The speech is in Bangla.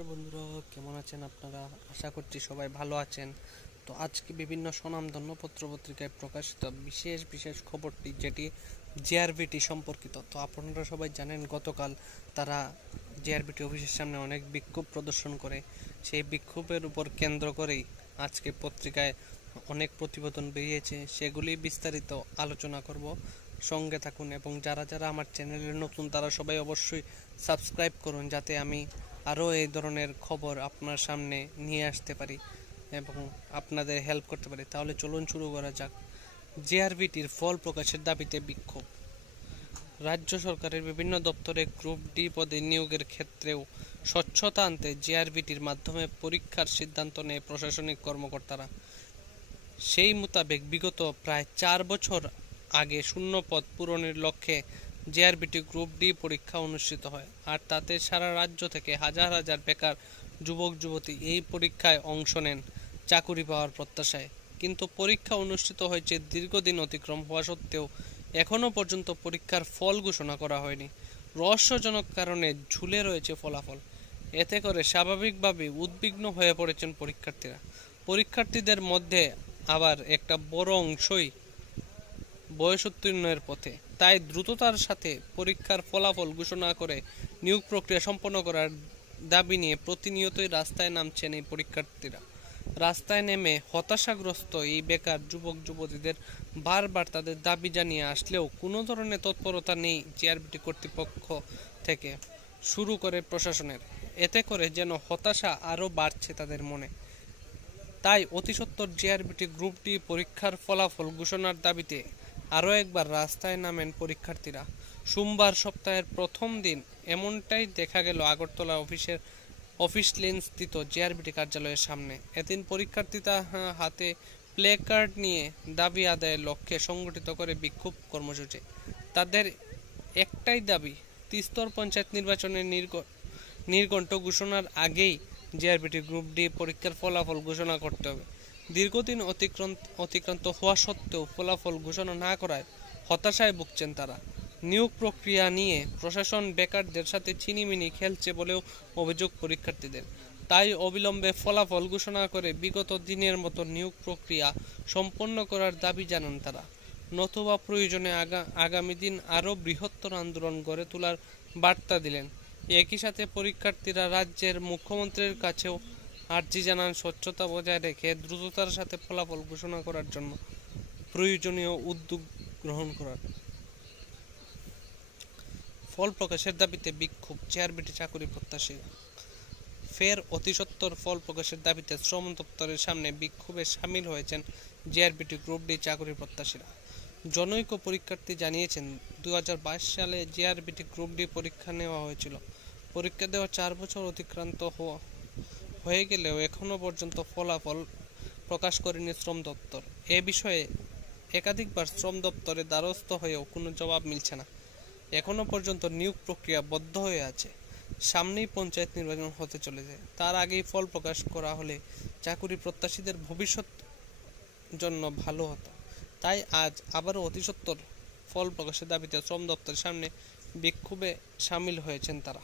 নমস্কার বন্ধুরা, কেমন আছেন আপনারা? আশা করছি সবাই ভালো আছেন। তো আজকে বিভিন্ন স্বনামধন্য পত্রপত্রিকায় প্রকাশিত বিশেষ বিশেষ খবরটি, যেটি জেআরবিটি সম্পর্কিত। তো আপনারা সবাই জানেন, গতকাল তারা জেআরবিটি অফিসের সামনে অনেক বিক্ষোভ প্রদর্শন করে। সেই বিক্ষোভের উপর কেন্দ্র করেই আজকে পত্রিকায় অনেক প্রতিবেদন বেরিয়েছে, সেগুলি বিস্তারিত আলোচনা করব। সঙ্গে থাকুন এবং যারা যারা আমার চ্যানেলে নতুন তারা সবাই অবশ্যই সাবস্ক্রাইব করুন, যাতে আমি আরও এই ধরনের খবর আপনার সামনে নিয়ে আসতে পারি এবং আপনাদের হেল্প করতে পারি। তাহলে চলুন শুরু করা যাক। জেআরবিটির ফল প্রকাশের দাবিতে বিক্ষোভ। রাজ্য সরকারের বিভিন্ন দপ্তরে গ্রুপ ডি পদে নিয়োগের ক্ষেত্রেও স্বচ্ছতা আনতে জেআরবিটির মাধ্যমে পরীক্ষার সিদ্ধান্ত নেয় প্রশাসনিক কর্মকর্তারা। সেই মোতাবেক বিগত প্রায় 4 বছর আগে শূন্য পদ পূরণের লক্ষ্যে জেআরবিটি গ্রুপ ডি পরীক্ষা অনুষ্ঠিত হয়, আর তাতে সারা রাজ্য থেকে হাজার হাজার বেকার যুবক যুবতী এই পরীক্ষায় অংশ নেন চাকুরি পাওয়ার প্রত্যাশায়। কিন্তু পরীক্ষা অনুষ্ঠিত হয়েছে দীর্ঘদিন অতিক্রম হওয়া সত্ত্বেও এখনও পর্যন্ত পরীক্ষার ফল ঘোষণা করা হয়নি। রহস্যজনক কারণে ঝুলে রয়েছে ফলাফল। এতে করে স্বাভাবিকভাবে উদ্বিগ্ন হয়ে পড়েছেন পরীক্ষার্থীরা। পরীক্ষার্থীদের মধ্যে আবার একটা বড় অংশই বয়সোত্তীর্ণের পথে। তাই দ্রুততার সাথে পরীক্ষার ফলাফল ঘোষণা করে নিয়োগ প্রক্রিয়া সম্পন্ন করার দাবি নিয়ে প্রতিনিয়তই রাস্তায় নামছেন এই পরীক্ষার্থীরা। রাস্তায় নেমে হতাশাগ্রস্ত এই বেকার যুবক যুবতীদের বারবার তাদের দাবি জানিয়ে আসলেও কোনো ধরনের তৎপরতা নেই জেআরবিটি কর্তৃপক্ষ থেকে শুরু করে প্রশাসনের। এতে করে যেন হতাশা আরও বাড়ছে তাদের মনে। তাই অতিসত্বর জেআরবিটি গ্রুপ ডি পরীক্ষার ফলাফল ঘোষণার দাবিতে আরও একবার রাস্তায় নামেন পরীক্ষার্থীরা। সোমবার সপ্তাহের প্রথম দিন এমনটাই দেখা গেল আগরতলা অফিস লেন স্থিত জেআরবিটি কার্যালয়ের সামনে। এদিন পরীক্ষার্থীরা হাতে প্লে কার্ড নিয়ে দাবি আদায়ের লক্ষ্যে সংগঠিত করে বিক্ষোভ কর্মসূচি। তাদের একটাই দাবি, ত্রিস্তর পঞ্চায়েত নির্বাচনের নির্ঘণ্ট ঘোষণার আগেই জেআরবিটি গ্রুপ ডি পরীক্ষার ফলাফল ঘোষণা করতে হবে। দীর্ঘদিন অতিক্রান্ত হওয়া সত্ত্বেও ফলাফল ঘোষণা না করায় হতাশায় ভুগছেন তারা। নিয়োগ প্রক্রিয়া নিয়ে প্রশাসন বেকারদের সাথে ছিনিমিনি খেলছে বলেও অভিযোগ পরীক্ষার্থীদের। তাই অবিলম্বে ফলাফল ঘোষণা করে বিগত দিনের মতো নিয়োগ প্রক্রিয়া সম্পন্ন করার দাবি জানান তারা। নতুবা প্রয়োজনে আগামী দিন আরও বৃহত্তর আন্দোলন গড়ে তোলার বার্তা দিলেন। একই সাথে পরীক্ষার্থীরা রাজ্যের মুখ্যমন্ত্রীর কাছেও আর্জি জানান স্বচ্ছতা বজায় রেখে দ্রুততার সাথে ফলাফল ঘোষণা করার জন্য প্রয়োজনীয় উদ্যোগ গ্রহণ করার। ফল প্রকাশের দাবিতে বিক্ষোভ জেআরবিটি চাকুরি প্রত্যাশী। ফের অতিসত্বর ফল প্রকাশের দাবিতে শ্রম দপ্তরের সামনে বিক্ষোভে সামিল হয়েছেন জেআরবিটি গ্রুপ ডি চাকুরি প্রত্যাশীরা। জনৈক পরীক্ষার্থী জানিয়েছেন, 2022 সালে জেআরবিটি গ্রুপ ডি পরীক্ষা নেওয়া হয়েছিল। পরীক্ষা দেওয়া 4 বছর অতিক্রান্ত হয়ে গেলেও এখনও পর্যন্ত ফলাফল প্রকাশ করেনি শ্রম দপ্তর। এ বিষয়ে একাধিকবার শ্রম দপ্তরের দ্বারস্থ হয়েও কোনো জবাব মিলছে না। এখনও পর্যন্ত নিয়োগ প্রক্রিয়া বদ্ধ হয়ে আছে। সামনেই পঞ্চায়েত নির্বাচন হতে চলেছে, তার আগেই ফল প্রকাশ করা হলে চাকুরি প্রত্যাশীদের ভবিষ্যৎ জন্য ভালো হতো। তাই আজ আবারও অতিসত্বর ফল প্রকাশের দাবিতে শ্রম দপ্তরের সামনে বিক্ষোভে সামিল হয়েছেন তারা।